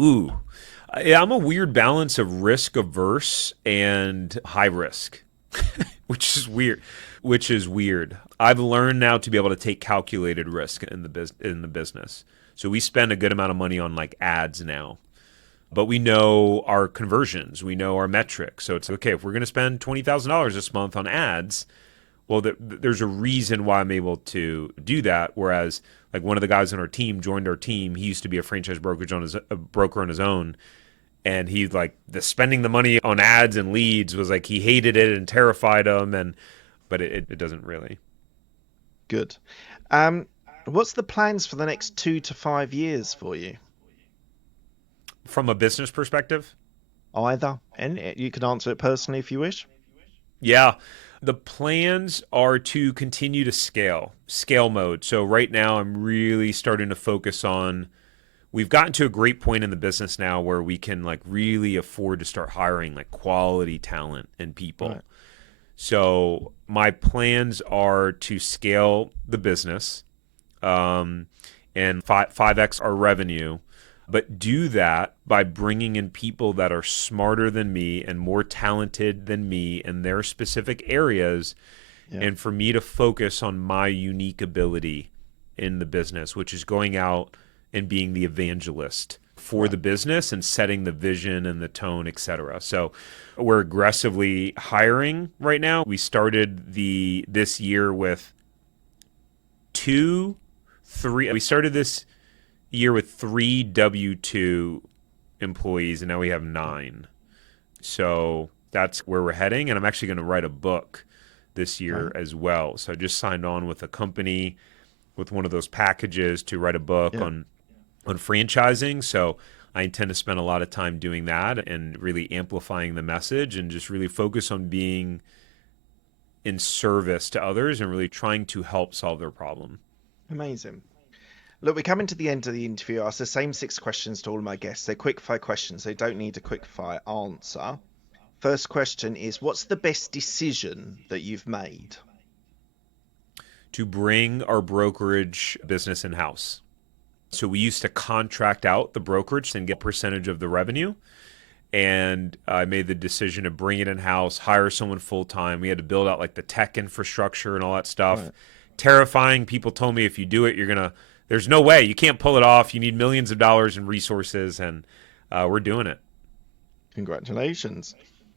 Ooh. Yeah, I'm a weird balance of risk averse and high risk, which is weird. I've learned now to be able to take calculated risk in the business. So we spend a good amount of money on like ads now, but we know our conversions, we know our metrics. So it's okay if we're going to spend $20,000 this month on ads. Well, there's a reason why I'm able to do that. Whereas, like one of the guys on our team joined our team. He used to be a franchise broker on his own, and he like the spending the money on ads and leads was like he hated it and terrified him. But it doesn't really. Good. What's the plans for the next 2 to 5 years for you? From a business perspective, Either, and you can answer it personally if you wish. yeah. The plans are to continue to scale mode. So right now I'm really starting to focus on, we've gotten to a great point in the business now where we can like really afford to start hiring like quality talent and people. Right. So my plans are to scale the business and 5x our revenue, but do that by bringing in people that are smarter than me and more talented than me in their specific areas, Yeah. and for me to focus on my unique ability in the business, which is going out and being the evangelist for Right. the business and setting the vision and the tone, etc. So we're aggressively hiring right now. We started this year with we started this year with 3 W-2 employees, and now we have 9. So that's where we're heading, and I'm actually going to write a book this year Right. as well. So I just signed on with a company with one of those packages to write a book Yeah. on franchising. So I intend to spend a lot of time doing that and really amplifying the message and just really focus on being in service to others and really trying to help solve their problem. Amazing. Look, we're coming to the end of the interview. I ask the same 6 questions to all of my guests. They're quick fire questions. They don't need a quick fire answer. First question is, what's the best decision that you've made? To bring our brokerage business in-house. So we used to contract out the brokerage and get a percentage of the revenue. And I made the decision to bring it in-house, hire someone full-time. We had to build out like the tech infrastructure and all that stuff. Right. Terrifying. People told me if you do it, there's no way. You can't pull it off. You need millions of dollars in resources, and we're doing it. Congratulations.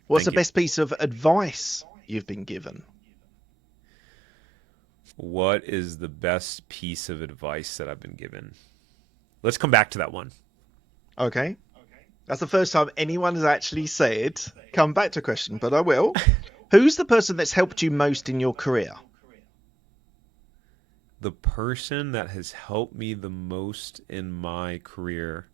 What's Thank the you. best piece of advice you've been given? What is the best piece of advice that I've been given? Let's come back to that one. Okay. That's the first time anyone has actually said, come back to a question, but I will. Who's the person that's helped you most in your career? The person that has helped me the most in my career.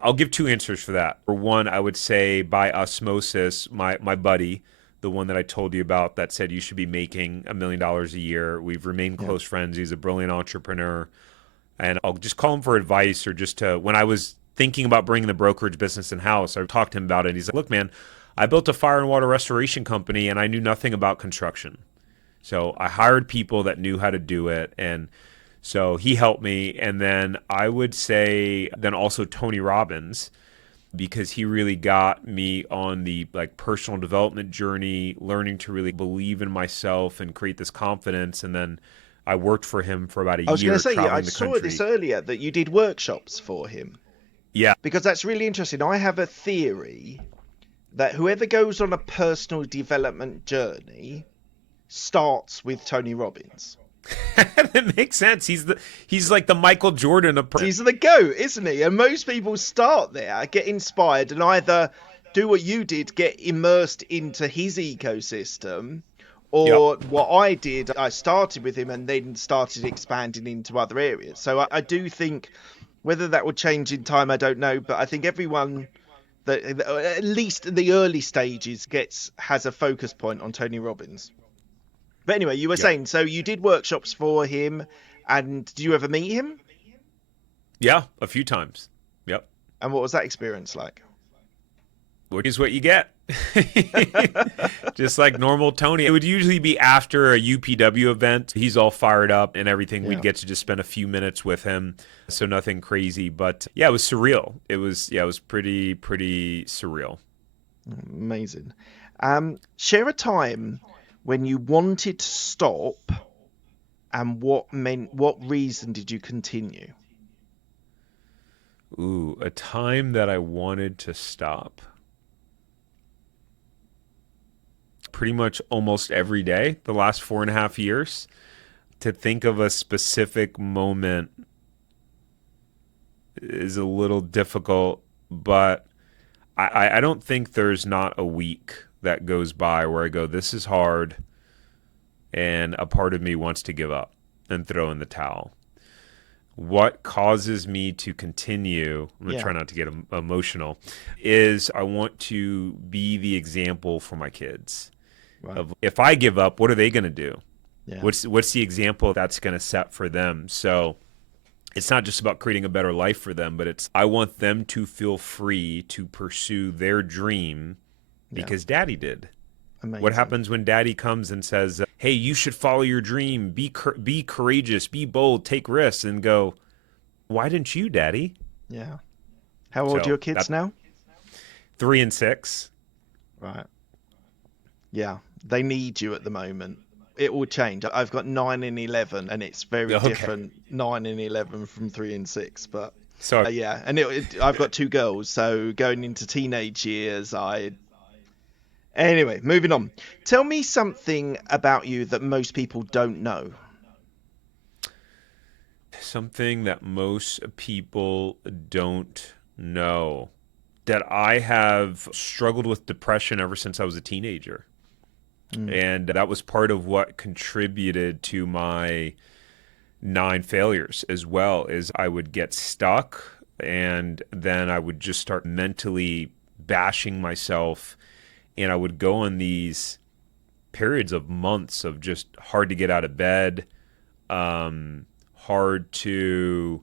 I'll give 2 answers for that. For one, I would say by osmosis, my buddy, the one that I told you about that said you should be making $1 million a year. We've remained close friends. He's a brilliant entrepreneur. And I'll just call him for advice or just when I was thinking about bringing the brokerage business in-house, I talked to him about it. He's like, look, man, I built a fire and water restoration company and I knew nothing about construction. So I hired people that knew how to do it. And so he helped me. And then I would say then also Tony Robbins. because he really got me on the like personal development journey, learning to really believe in myself and create this confidence. And then I worked for him for about a I was going to year say, I traveling the saw this country. earlier that you did workshops for him, Yeah. because that's really interesting. I have a theory that whoever goes on a personal development journey starts with Tony Robbins. That makes sense. He's like the Michael Jordan of He's the GOAT, isn't he? And most people start there, get inspired, and either do what you did, get immersed into his ecosystem, Yep. or what I did, I started with him and then started expanding into other areas. So I do think whether that will change in time, I don't know, but I think everyone that at least the early stages has a focus point on Tony Robbins. But anyway, you were Yep. saying, so you did workshops for him, and did you ever meet him? Yeah, a few times. Yep. And what was that experience like? Which is what you get. Just like normal Tony. It would usually be after a UPW event. He's all fired up and everything. Yeah. We'd get to just spend a few minutes with him. So nothing crazy. But yeah, it was surreal. It was pretty surreal. Amazing. Share a time when you wanted to stop, and what reason did you continue? Ooh, a time that I wanted to stop. Pretty much almost every day, the last 4.5 years. To think of a specific moment is a little difficult, but I don't think there's not a week that goes by where I go, this is hard, and a part of me wants to give up and throw in the towel. What causes me to continue, I'm going to try not to get emotional, is I want to be the example for my kids. Right. Of if I give up, what are they going to do? Yeah. What's the example that's going to set for them? So it's not just about creating a better life for them, but I want them to feel free to pursue their dream because daddy did. Amazing. What happens when daddy comes and says, hey, you should follow your dream, be courageous, be bold, take risks, and go, why didn't you, daddy? Yeah. How old are your kids now? 3 and 6. Right. Yeah. They need you at the moment. It will change. I've got 9 and 11, and it's very different, 9 and 11 from 3 and 6. But yeah, and I've got 2 girls, so going into teenage years, Anyway, moving on. Tell me something about you that most people don't know. Something that most people don't know. That I have struggled with depression ever since I was a teenager. And that was part of what contributed to my 9 failures as well, is I would get stuck and then I would just start mentally bashing myself, and I would go on these periods of months of just hard to get out of bed, hard to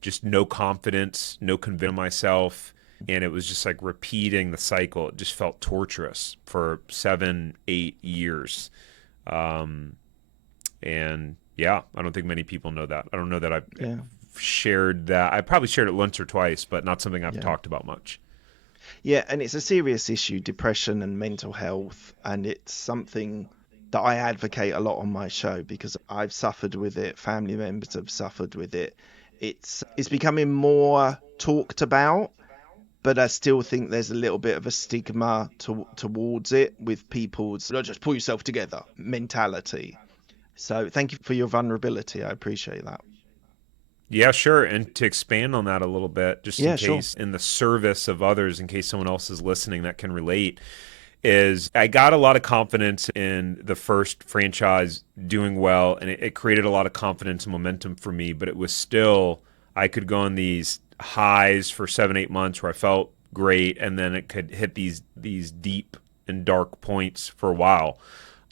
just no confidence, no convincing myself. And it was just like repeating the cycle. It just felt torturous for 7, 8 years. And yeah, I don't think many people know that. I don't know that I've shared that. I probably shared it once or twice, but not something I've talked about much. Yeah, and it's a serious issue, depression and mental health. And it's something that I advocate a lot on my show because I've suffered with it. Family members have suffered with it. It's becoming more talked about. But I still think there's a little bit of a stigma towards it with people's just pull yourself together mentality. So thank you for your vulnerability. I appreciate that. Yeah, sure. And to expand on that a little bit, just in case, in the service of others, in case someone else is listening that can relate, is I got a lot of confidence in the first franchise doing well, and it created a lot of confidence and momentum for me, but it was still, I could go on these highs for 7, 8 months where I felt great, and then it could hit these deep and dark points for a while.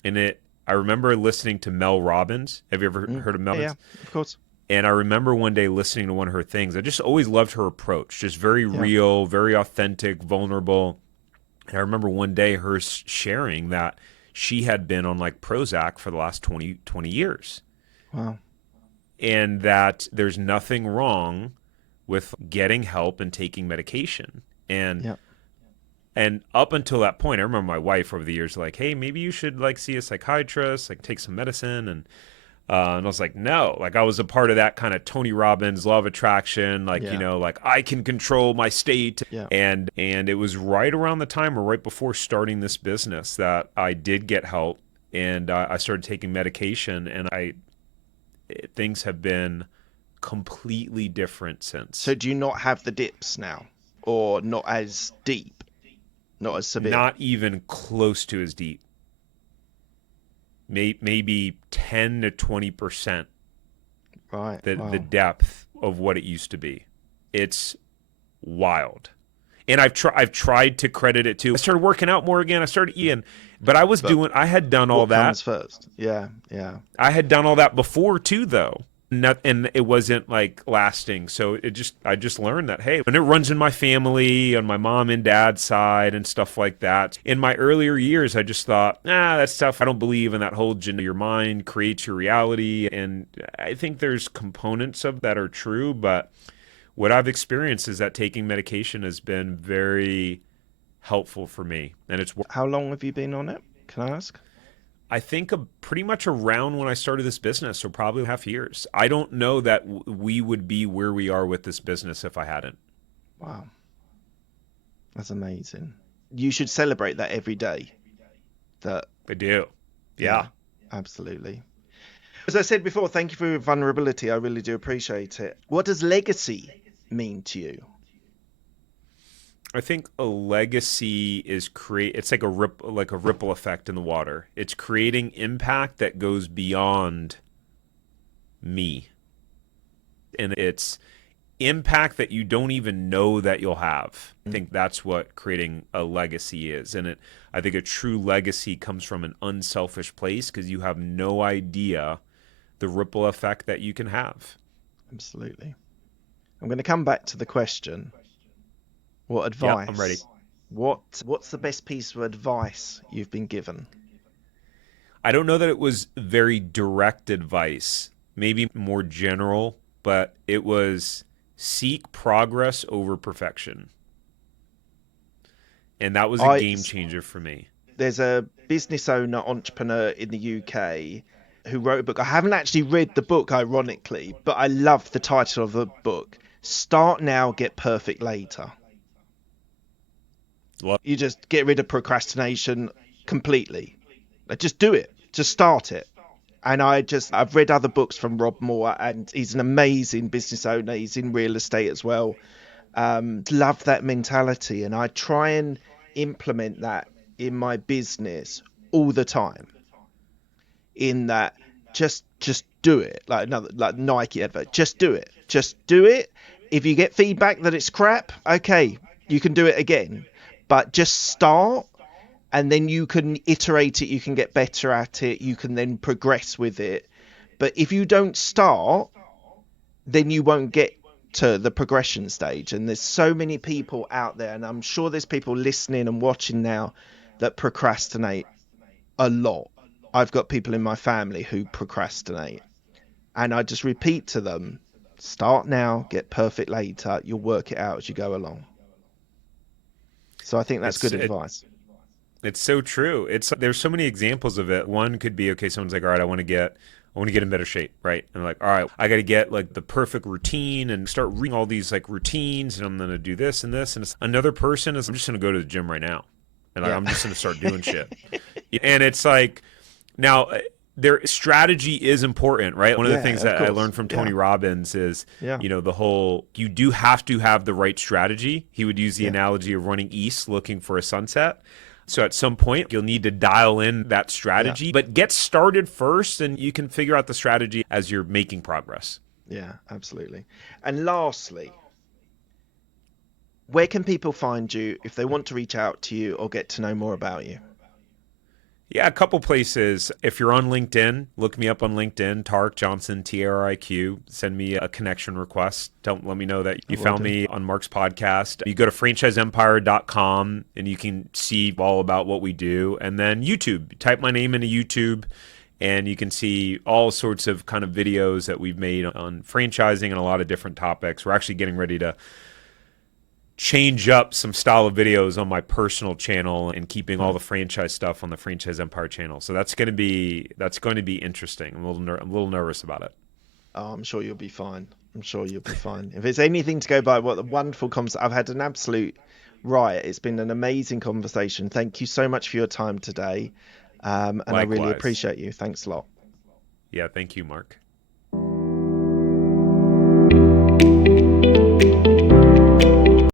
And I remember listening to Mel Robbins. Have you ever heard of Mel? Yeah, of course. And I remember one day listening to one of her things. I just always loved her approach, just very real, very authentic, vulnerable. And I remember one day her sharing that she had been on like Prozac for the last 20 years. Wow. And that there's nothing wrong with getting help and taking medication. And Yeah. and up until that point, I remember my wife over the years like, hey, maybe you should like see a psychiatrist, like take some medicine. And I was like, no, like I was a part of that kind of Tony Robbins law of attraction, like, Yeah. like I can control my state. Yeah. And it was right around the time or right before starting this business that I did get help, and I started taking medication, and things have been completely different So since. do you not have the dips now, or not as deep, not as severe? Not even close to as deep. Maybe 10 to 20% Right. the Wow. depth of what it used to be. It's wild. And I've tried to credit it to, I started working out more again. I started eating, but But I had done all what that. comes first? Yeah. Yeah. I had done all that before too, though. And it wasn't like lasting. So I just learned that, hey, when it runs in my family, on my mom and dad's side and stuff like that. In my earlier years, I just thought, that stuff, I don't believe in that whole your mind creates your reality. And I think there's components of that are true, but what I've experienced is that taking medication has been very helpful for me. And it's, How long have you been on it? Can I ask? I think, pretty much around when I started this business, so probably 1/2 years. I don't know that we would be where we are with this business if I hadn't. Wow. That's amazing. You should celebrate that every day. That, I do. yeah, Yeah. absolutely. As I said before, thank you for your vulnerability. I really do appreciate it. What does legacy mean to you? I think a legacy is it's like a ripple effect in the water. It's creating impact that goes beyond me. And it's impact that you don't even know that you'll have. I think that's what creating a legacy is. And I think a true legacy comes from an unselfish place because you have no idea the ripple effect that you can have. Absolutely. I'm going to come back to the question. What Yep, I'm ready. advice? What's the best piece of advice you've been given? I don't know that it was very direct advice, maybe more general, but it was seek progress over perfection. And that was a I game changer for me. There's a business owner entrepreneur in the UK who wrote a book. I haven't actually read the book, ironically, but I love the title of the book. Start now, get perfect later. Love. You just get rid of procrastination completely. Like, just do it. Just start it. And I've read other books from Rob Moore, and he's an amazing business owner. He's in real estate as well. Love that mentality, and I try and implement that in my business all the time. In that, just do it. Like another like Nike advert. Just do it. Just do it. If you get feedback that it's crap, okay, you can do it again. But just start, and then you can iterate it. You can get better at it. You can then progress with it. But if you don't start, then you won't get to the progression stage. And there's so many people out there, and I'm sure there's people listening and watching now that procrastinate a lot. I've got people in my family who procrastinate, and I just repeat to them, start now, get perfect later. You'll work it out as you go along. So I think that's It's good advice. it's so true. There's so many examples of it. One could be, okay, someone's like, all right, I want to get in better shape, right? And like, all right, I got to get like the perfect routine and start reading all these like routines, and I'm going to do this and this. And another person is, I'm just going to go to the gym right now, and Yeah. I'm just going to start doing shit. And it's like, now their strategy is important, right? One of the Yeah, things of that I course. learned from Yeah. Tony Robbins is, Yeah. the whole, you do have to have the right strategy. He would use the Yeah. analogy of running east looking for a sunset. So at some point, you'll need to dial in that Yeah. strategy, but get started first, and you can figure out the strategy as you're making progress. Yeah, absolutely. And lastly, where can people find you if they want to reach out to you or get to know more about you? Yeah, a couple places. If you're on LinkedIn, look me up on LinkedIn, Tariq Johnson, Tariq. Send me a connection request. Let me know that you found me on Mark's podcast. You go to franchiseempire.com and you can see all about what we do. And then YouTube, type my name into YouTube and you can see all sorts of kind of videos that we've made on franchising and a lot of different topics. We're actually getting ready to change up some style of videos on my personal channel and keeping all Hmm. the franchise stuff on the Franchise Empire channel. So that's going to be interesting. I'm a little nervous about it. Oh, I'm sure you'll be fine. I'm sure you'll be fine. If it's anything to go by, what a wonderful conversation. I've had an absolute riot. It's been an amazing conversation. Thank you so much for your time today. And I really Likewise. appreciate you. Thanks a lot. Yeah, thank you, Mark.